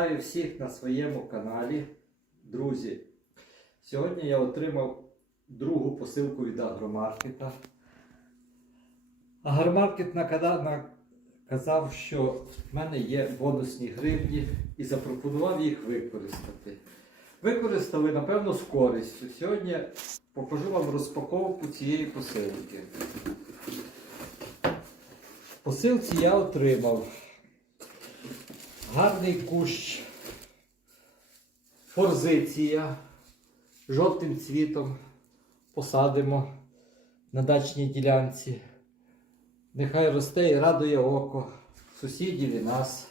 Вітаю всіх на своєму каналі. Друзі, сьогодні я отримав другу посилку від агромаркета. Агромаркет наказав, що в мене є бонусні гривні і запропонував їх використати. Використали, напевно, з користю. Сьогодні покажу вам розпаковку цієї посилки. Посилці я отримав гарний кущ, форзиція, жовтим цвітом посадимо на дачній ділянці. Нехай росте і радує око сусідів і нас.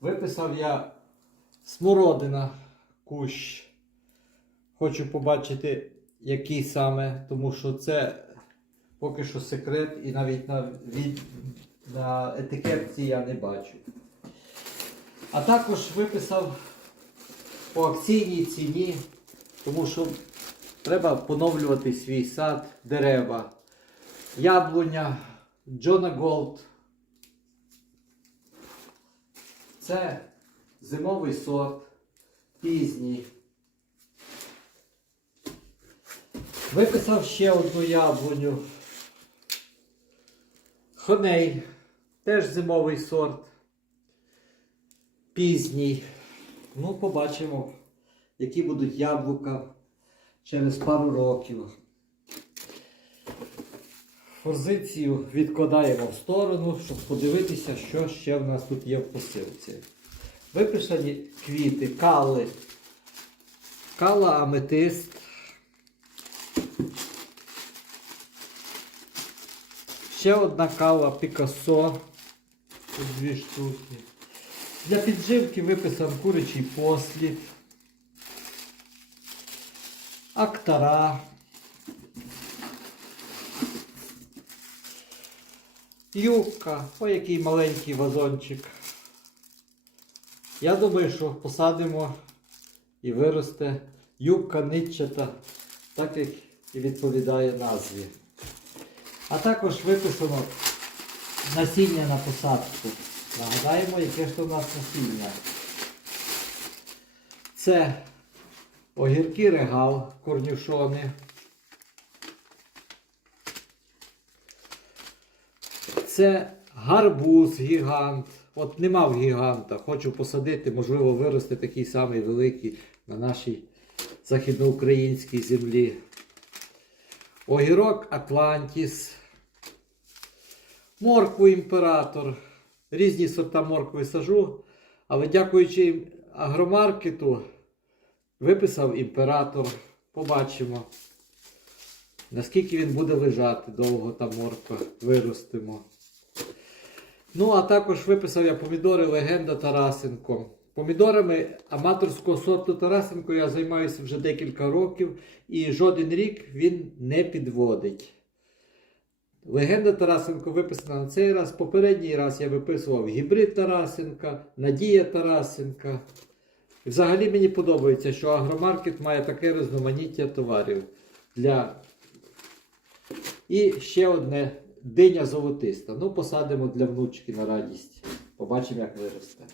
Виписав я смородина кущ. Хочу побачити, який саме, тому що це поки що секрет, і навіть на, від, на етикетці я не бачу. А також виписав по акційній ціні, тому що треба поновлювати свій сад, дерева, яблуня, Джона Голд. Це зимовий сорт, пізній. Виписав ще одну яблуню. Хоней, теж зимовий сорт. Пізній. Ну, побачимо, які будуть яблука через пару років. Форзицію відкладаємо в сторону, щоб подивитися, що ще в нас тут є в посилці. Виписані квіти, кали, кала аметист. Ще одна кава Пікассо. Дві штуки. Для підживки виписан курячий послід. Актара. Юбка. Ой, який маленький вазончик. Я думаю, що посадимо і виросте юбка нитчата, так як і відповідає назві. А також виписано насіння на посадку. Нагадаємо, яке ж то у нас насіння. Це огірки регал, корнюшони. Це гарбуз гігант. От не мав гіганта. Хочу посадити, можливо, виросте такий самий великий на нашій західноукраїнській землі. Огірок Атлантіс. Моркву імператор. Різні сорта моркви сажу. Але дякуючи агромаркету, виписав імператор. Побачимо, наскільки він буде лежати довго та морква. Виростимо. Ну, а також виписав я помідори Легенда Тарасенко. Помідорами аматорського сорту Тарасенко я займаюся вже декілька років і жоден рік він не підводить. Легенда Тарасенко виписана на цей раз. Попередній раз я виписував гібрид Тарасенка, Надія Тарасенка. І Взагалі мені подобається, що агромаркет має таке різноманіття товарів. Для... І ще одне диня золотиста. Ну, посадимо для внучки на радість. Побачимо, як виросте.